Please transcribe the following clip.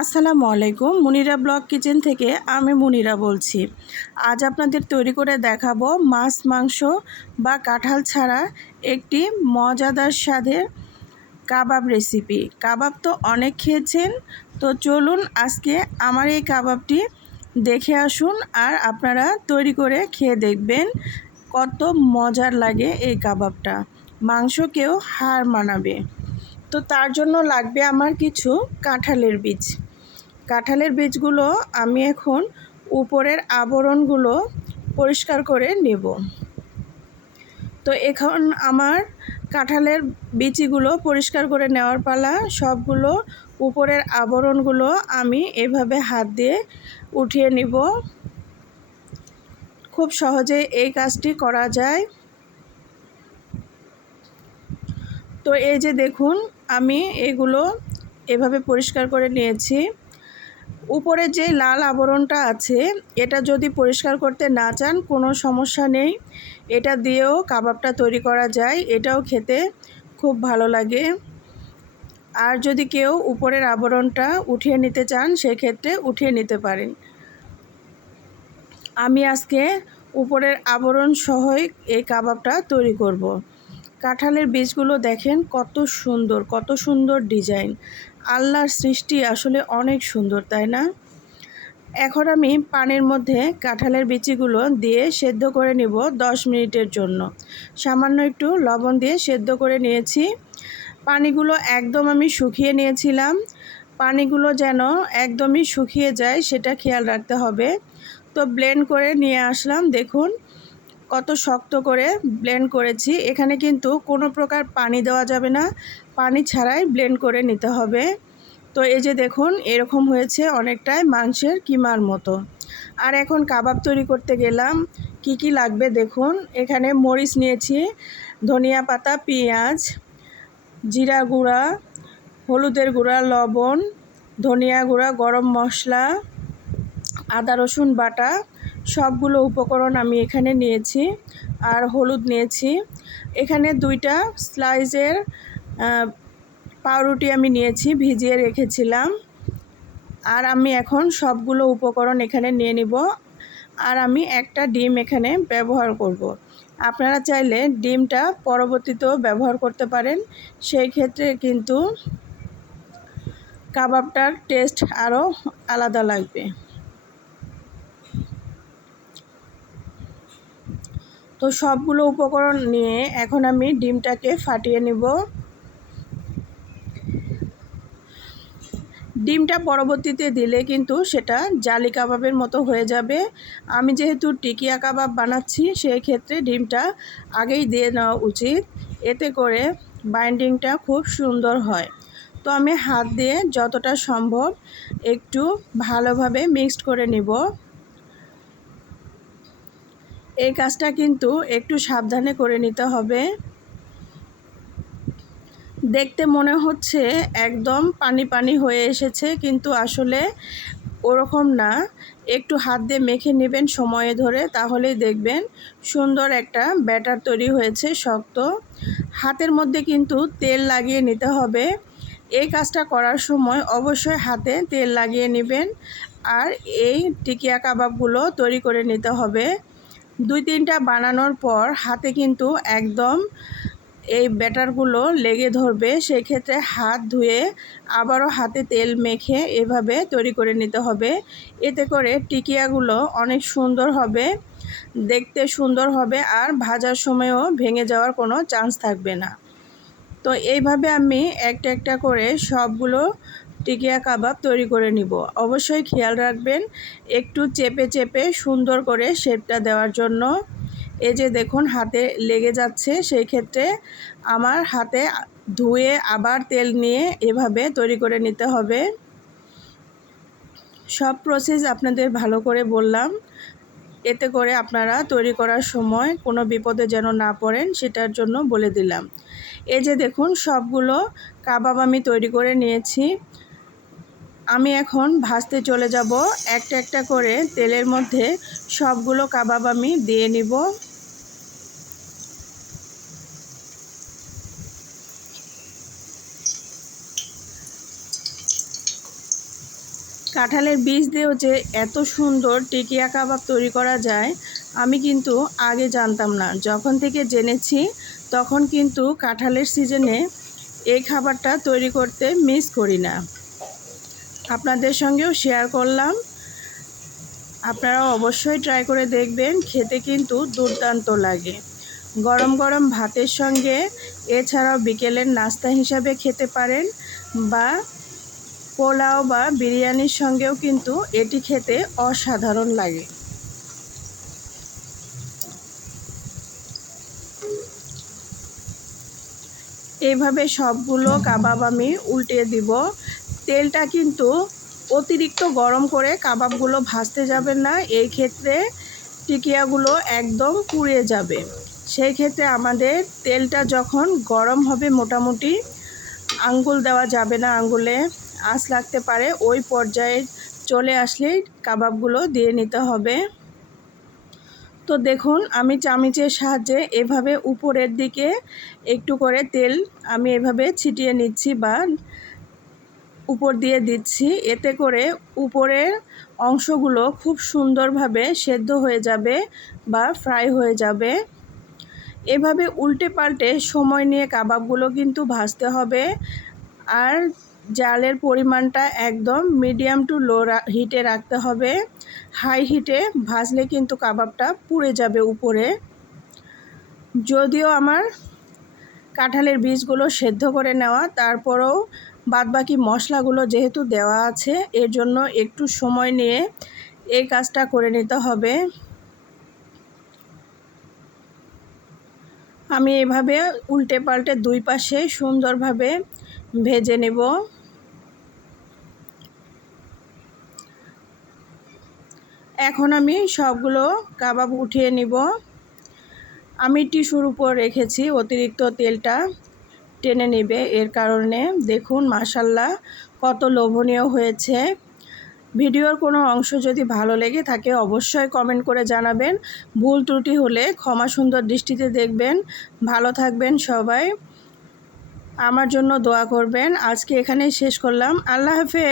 আসসালামু আলাইকুম, মুনিরা blog kitchen থেকে আমি মুনিরা বলছি। আজ আপনাদের তৈরি করে দেখাবো মাছ, মাংস বা কাঁঠাল ছাড়া একটি মজাদার স্বাদের কাবাব রেসিপি। কাবাব তো অনেক খেয়েছেন, তো চলুন আজকে আমার এই কাবাবটি দেখে আসুন আর আপনারা তৈরি করে খেয়ে দেখবেন কত মজার লাগে এই কাবাবটা। মাংসকেও হার মানাবে। তো তার জন্য লাগবে আমার কিছু কাঁঠালের বীজ। কাঁঠালের বীজগুলো আমি এখন উপরের আবরণগুলো পরিষ্কার করে নেব। তো এখন আমার কাঁঠালের বিচিগুলো পরিষ্কার করে নেওয়ার পালা, সবগুলো উপরের আবরণগুলো আমি এভাবে হাত দিয়ে উঠিয়ে নিব। খুব সহজে এই কাজটি করা যায়। তো এই যে দেখুন, আমি এগুলো এভাবে পরিষ্কার করে নিয়েছি। উপরে যে লাল আবরণটা আছে, এটা যদি পরিষ্কার করতে না চান, কোনো সমস্যা নেই। এটা দিয়েও কাবাবটা তৈরি করা যায়। এটাও খেতে খুব ভালো লাগে। আর যদি কেউ উপরের আবরণটা উঠিয়ে নিতে চান, সেক্ষেত্রে উঠিয়ে নিতে পারেন। আমি আজকে উপরের আবরণ সহই এই কাবাবটা তৈরি করব। কাঁঠালের বীজগুলো দেখেন কত সুন্দর কত সুন্দর ডিজাইন। আল্লাহর সৃষ্টি আসলে অনেক সুন্দর, তাই না? এখন আমি পানির মধ্যে কাঁঠালের বিচিগুলো দিয়ে সেদ্ধ করে নেব দশ মিনিটের জন্য। সামান্য একটু লবণ দিয়ে সেদ্ধ করে নিয়েছি। পানিগুলো একদম আমি শুকিয়ে নিয়েছিলাম। পানিগুলো যেন একদমই শুকিয়ে যায় সেটা খেয়াল রাখতে হবে। তো ব্লেন্ড করে নিয়ে আসলাম, দেখুন। কত শক্ত করে ব্লেন্ড করেছি। এখানে কিন্তু কোনো প্রকার পানি দেওয়া যাবে না। পানি ছাড়াই ব্লেন্ড করে নিতে হবে। তো এই যে দেখুন, এরকম হয়েছে অনেকটাই মাংসের কিমার মতো। আর এখন কাবাব তৈরি করতে গেলাম। কি কি লাগবে দেখুন। এখানে মরিচ নিয়েছি, ধনিয়া পাতা, পেঁয়াজ, জিরা গুঁড়া, হলুদের গুঁড়া, লবণ, ধনিয়া গুঁড়া, গরম মশলা, আদা রসুন বাটা সবগুলো উপকরণ আমি এখানে নিয়েছি আর হলুদ নিয়েছি। এখানে দুইটা স্লাইজের পাউরুটি আমি নিয়েছি, ভিজিয়ে রেখেছিলাম। আর আমি এখন সবগুলো উপকরণ এখানে নিয়ে নিব। আর আমি একটা ডিম এখানে ব্যবহার করব। আপনারা চাইলে ডিমটা পরবর্তীতেও ব্যবহার করতে পারেন। সেই ক্ষেত্রে কিন্তু কাবাবটার টেস্ট আরও আলাদা লাগবে। তো সবগুলো উপকরণ নিয়ে এখন আমি ডিমটাকে ফাটিয়ে নিব। ডিমটা পরবর্তীতে দিলে কিন্তু সেটা জালি কাবাবের মতো হয়ে যাবে। আমি যেহেতু টিকিয়া কাবাব বানাচ্ছি সেই ক্ষেত্রে ডিমটা আগেই দিয়ে নেওয়া উচিত। এতে করে বাইন্ডিংটা খুব সুন্দর হয়। তো আমি হাত দিয়ে যতটা সম্ভব একটু ভালোভাবে মিক্সড করে নিব। এই কাজটা কিন্তু একটু সাবধানে করে নিতে হবে। দেখতে মনে হচ্ছে একদম পানি পানি হয়ে এসেছে, কিন্তু আসলে ওরকম না। একটু হাত দিয়ে মেখে নেবেন সময়ে ধরে, তাহলেই দেখবেন সুন্দর একটা ব্যাটার তৈরি হয়েছে শক্ত। হাতের মধ্যে কিন্তু তেল লাগিয়ে নিতে হবে। এই কাজটা করার সময় অবশ্যই হাতে তেল লাগিয়ে নেবেন, আর এই টিকিয়া কাবাবগুলো তৈরি করে নিতে হবে। দুই তিনটা বানানোর পর হাতে কিন্তু একদম এই ব্যাটারগুলো লেগে ধরবে। সেক্ষেত্রে হাত ধুয়ে আবারও হাতে তেল মেখে এভাবে তৈরি করে নিতে হবে। এতে করে টিকিয়াগুলো অনেক সুন্দর হবে, দেখতে সুন্দর হবে আর ভাজার সময়ও ভেঙে যাওয়ার কোনো চান্স থাকবে না। তো এইভাবে আমি একটা একটা করে সবগুলো টিকিয়া কাবাব তৈরি করে নিব। অবশ্যই খেয়াল রাখবেন, একটু চেপে চেপে সুন্দর করে শেপটা দেওয়ার জন্য। এই যে দেখুন, হাতে লেগে যাচ্ছে, সেই ক্ষেত্রে আমার হাতে ধুয়ে আবার তেল নিয়ে এভাবে তৈরি করে নিতে হবে। সব প্রসেস আপনাদের ভালো করে বললাম। এতে করে আপনারা তৈরি করার সময় কোনো বিপদে যেন না পড়েন, সেটার জন্য বলে দিলাম। এই যে দেখুন, সবগুলো কাবাব আমি তৈরি করে নিয়েছি। আমি এখন ভাজতে চলে যাব। একটা একটা করে তেলের মধ্যে সবগুলো কাবাব আমি দিয়ে নিব। কাঁঠালের বীজ দিয়েও যে এত সুন্দর টিকিয়া কাবাব তৈরি করা যায়, আমি কিন্তু আগে জানতাম না। যখন থেকে জেনেছি, তখন কিন্তু কাঁঠালের সিজনে এই খাবারটা তৈরি করতে মিস করি না। আপনাদের সঙ্গেও শেয়ার করলাম। আপনারা অবশ্যই ট্রাই করে দেখবেন, খেতে কিন্তু দুর্দান্ত লাগে। গরম গরম ভাতের সঙ্গে, এছাড়াও বিকেলের নাস্তা হিসাবে খেতে পারেন বা পোলাও বা বিরিয়ানির সঙ্গেও কিন্তু এটি খেতে অসাধারণ লাগে। এইভাবে সবগুলো কাবাব আমি উল্টে দিব। তেলটা কিন্তু অতিরিক্ত গরম করে কাবাবগুলো ভাজতে যাবেন না। এই ক্ষেত্রে টিকিয়াগুলো একদম পুড়ে যাবে। সেই ক্ষেত্রে আমাদের তেলটা যখন গরম হবে মোটামুটি, আঙ্গুল দেওয়া যাবে না আঙ্গুলে, আঁচ লাগতে পারে, ওই পর্যায়ে চলে আসলেই কাবাবগুলো দিয়ে নিতে হবে। তো দেখুন, আমি চামিচের সাহায্যে এভাবে উপরের দিকে একটু করে তেল আমি এভাবে ছিটিয়ে নিচ্ছি বা উপর দিয়ে দিচ্ছি। এতে করে উপরের অংশগুলো খুব সুন্দরভাবে সেদ্ধ হয়ে যাবে বা ফ্রাই হয়ে যাবে। এভাবে উল্টে পাল্টে সময় নিয়ে কাবাবগুলো কিন্তু ভাজতে হবে। আর জালের পরিমাণটা একদম মিডিয়াম টু লো হিটে রাখতে হবে। হাই হিটে ভাজলে কিন্তু কাবাবটা পুড়ে যাবে উপরে। যদিও আমার কাঁঠালের বীজগুলো সেদ্ধ করে নেওয়া, তারপরেও বাদবাকি মশলাগুলো যেহেতু দেওয়া আছে, এর জন্য একটু সময় নিয়ে এই কাজটা করে নিতে হবে। আমি এভাবে উল্টে পাল্টে দুই পাশে সুন্দরভাবে ভেজে নেব। এখন আমি সবগুলো কাবাব উঠিয়ে নিব। আমি টিস্যুর উপর রেখেছি অতিরিক্ত তেলটা। টেনে নেবে। এর কারণে দেখুন মাসাল্লাহ কত লোভনীয় হয়েছে। ভিডিওর কোনো অংশ যদি ভালো লেগে থাকে, অবশ্যই কমেন্ট করে জানাবেন। ভুল ত্রুটি হলে ক্ষমা সুন্দর দৃষ্টিতে দেখবেন। ভালো থাকবেন সবাই। আমার জন্য দোয়া করবেন। আজকে এখানেই শেষ করলাম। আল্লাহ হাফেজ।